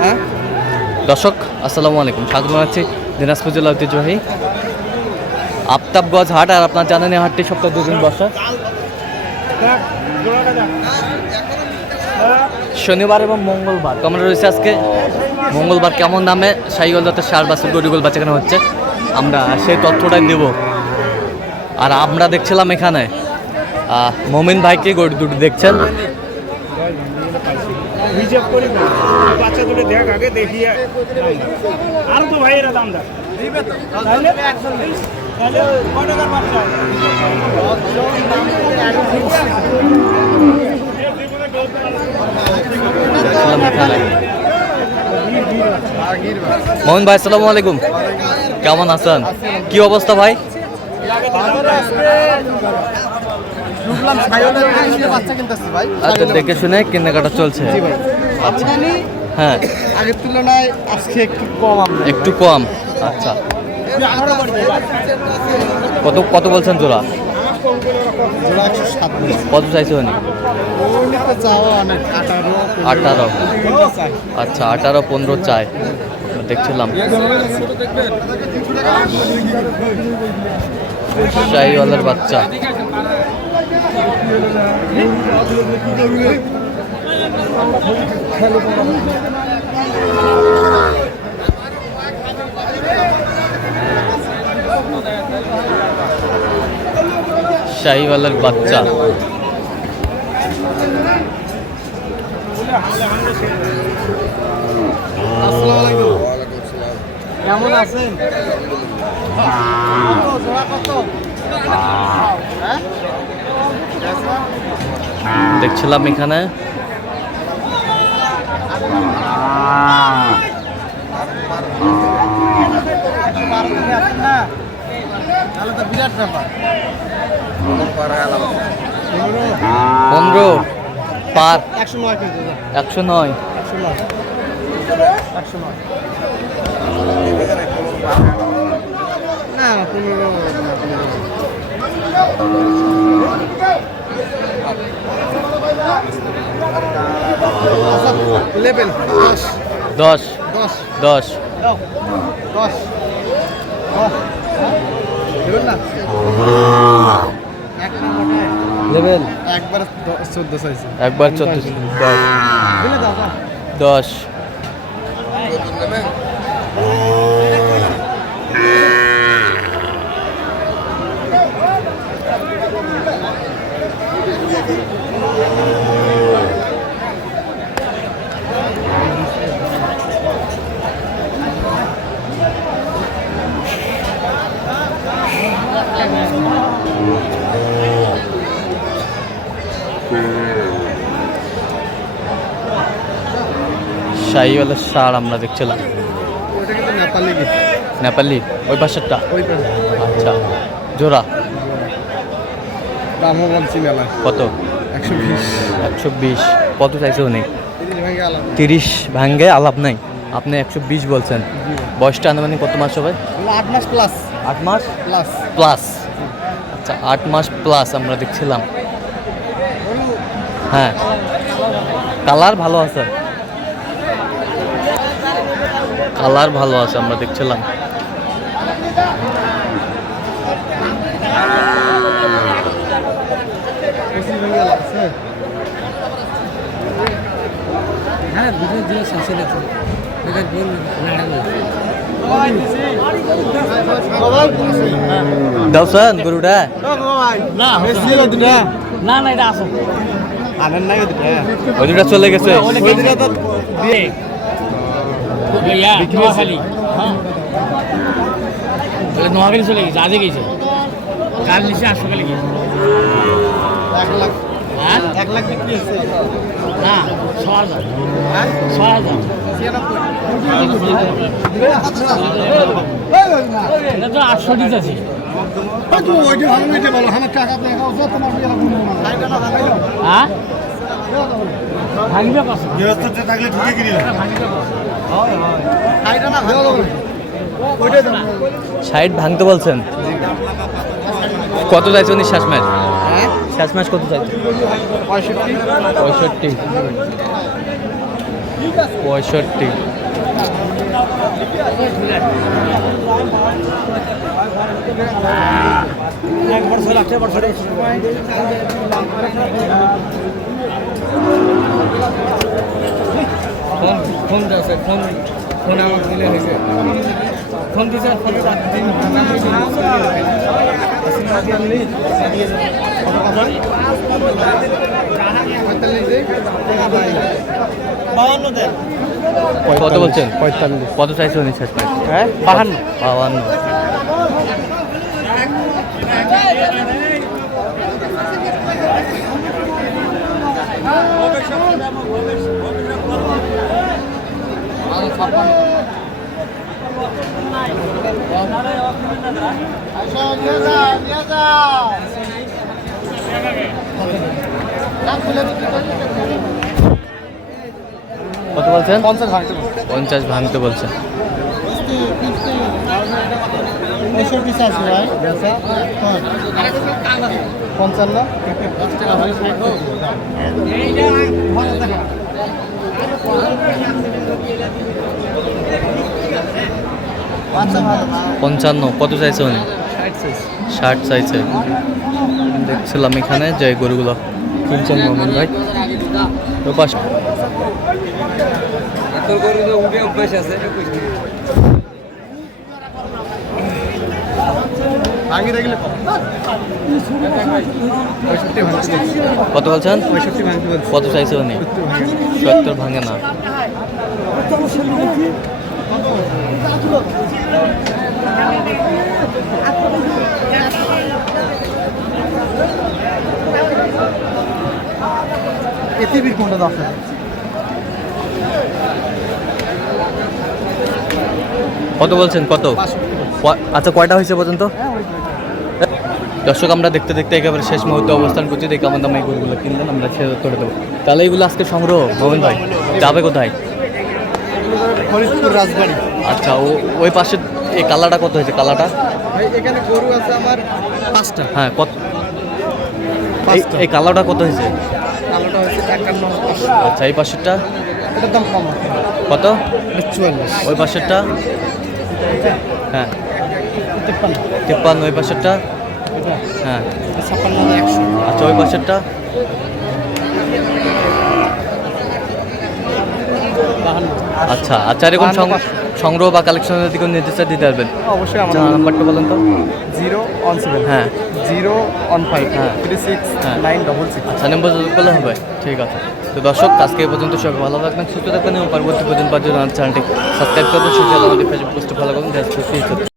হ্যাঁ? দর্শক, আসসালামু আলাইকুম। স্বাগত জানাচ্ছি দিনাজপুর জেলা ঐতিহ্যবাহী আফতাবগঞ্জ হাট। আর আপনার জানেন হাটটি সপ্তাহে দুদিন বসা। শনিবার এবং মঙ্গলবার। আমরা রয়েছে আজকে, মঙ্গলবার কেমন দামে সাইগল দত্তের সার বাসের গরিগোল বাচ্চাখানে হচ্ছে? আমরা সেই তথ্যটাই দেব। আর আমরা দেখছিলাম এখানে মমিন ভাইকে গরু দুটি দেখছেন? হিসাব করি না। বাচ্চা দুটো দেখ আগে দেখিয়ে আর তো ভাই এরা দাম দেখ। তাহলে তাহলে কয় টাকার বাচ্চা? মোহন ভাই আসসালামু আলাইকুম। কেমন আছেন? কি অবস্থা ভাই? আচ্ছা দেখে শুনে কেনাকাটা চলছে। আমদানি হ্যাঁ। আগের তুলনায় আজকে একটু কম একটু কম। আচ্ছা। কত কত বলছেন জোড়া? কত চাইছে উনি? আঠারো আচ্ছা আঠারো পনেরো চাই। দেখছিলাম। শাহিওয়ালার বাচ্চা। শাহিওয়ালার বাচ্চা। কেমন আছেন? দেখছিলাম এখানে। পনেরো পার। একশো নয়। একশো নয় না পনেরো লেবেল দশ। দশ। দশ। দশ। দশ। লেভেল একবার চোদ্দ একবার চোদ্দ দশ। দশ শাহিওয়ালার সার আমরা দেখছিলাম। নেপালি ওই পাশেরটা? আচ্ছা। জোড়া? দামও বলছি মেলা। কত? একশো বিশ। একশো বিশ। কত চাইছে উনি? তিরিশ ভাঙ্গে আলাপ নাই। আপনি একশো বিশ বলছেন। বয়সটা আনুমানিক কত মাস হবে? আট মাস প্লাস আট মাস? প্লাস প্লাস আচ্ছা আট মাস প্লাস আমরা দেখছিলাম। হ্যাঁ। কালার ভালো আছে। কালার ভালো আছে আমরা দেখছিলাম। হ্যাঁ হ্যাঁ দুটো জিনিস আছে দাওসান গরুটা। না না না এটা আসো। আনেন নাই দুটা ওই দুটা চলে গেছে ওই দুটা তো দিয়ে ইয়া নোয়াখালী হ্যাঁ তাহলে নোয়াখালী চলে গেছে আজে গেছে কাল নিচে আর সকালে গেছে এক লাখ। হ্যাঁ এক লাখ বিক্রি হচ্ছে না ছ হাজার হ্যাঁ ছ হাজার এটা তো আটশো দিতে আছে হ্যাঁ ভাঙবে কত থাকলে ঠিকই কিনি ভাঙবে কত সাইড ভাঙতে বলছেন? কত চাইছে উনি শেষ ম্যাচ? শেষ ম্যাচ কত চাইছে পঁয়ষট্টি। পঁয়ষট্টি। পঁয়ষট্টি এক ফোন ফোন আছে ফোন ফোন আমাকে দিলে হয়েছে ফোন দিছে ফোন কত বলছেন? পঁয়তাল্লিশ। কত চাইছে উনি হ্যাঁ? বাহান্ন। বাহান্ন। কত বলছেন? পঞ্চাশ ভাঙতে বলছে। পঞ্চান্ন। পঞ্চান্ন কত চাইছে উনি? ষাট চাইছে। দেখছিলাম এখানে যে গরুগুলো কিনছেন মামুন ভাই। তো গরু উঠে অভ্যাস আছে ভাঙি দেখলে কত বলছেন? কত চাইছে উনি? সত্তর ভাঙে না। কোনটা কত বলছেন? কত? আচ্ছা কয়টা হয়েছে পর্যন্ত? দর্শক আমরা দেখতে দেখতে একেবারে শেষ মুহূর্তে অবস্থান করছি। দেখে আমাদের দাম এই গরুগুলো কিনলেন আমরা ছেড়ে করে দেবো। তাহলে এইগুলো আজকে সংগ্রহ মোহন ভাই? যাবে কোথায়? ফরিদপুর রাজবাড়ি। আচ্ছা ও ওই পাশে এই কালারটা কত হয়েছে কালারটা এখানে গরু আছে আমার পাঁচটা। হ্যাঁ কত? এই- কালারটা কত হয়েছে? কালোটা একান্ন। আচ্ছা এই পাশেরটা? এটার দাম কম। কত? চুয়াল্লিশ। ওই পাশেরটা? হ্যাঁ। তিপ্পান্ন। ওই পাশেরটা? হ্যাঁ। আচ্ছা ওই পাশেরটা? আচ্ছা আচ্ছা এরকম সংগ্রহ বা কালেকশনের দিকে নির্দেশ দিতে পারবেন। অবশ্যই আচ্ছা নাম্বারটা বলেন তো। Zero one seven. হ্যাঁ। Zero one five. হ্যাঁ। থ্রি সিক্স হ্যাঁ। Nine double six. আচ্ছা নম্বর বলে হবে। ঠিক আছে। তো দর্শক আজকে এই পর্যন্ত সবাই ভালো থাকবেন সুস্থ থাকবেন এবং পরবর্তী পর্যন্ত আমার চ্যানেলটি সাবস্ক্রাইব করবেন সুযোগ আমাদের ফেসবুক পোস্টে ফলো করবেন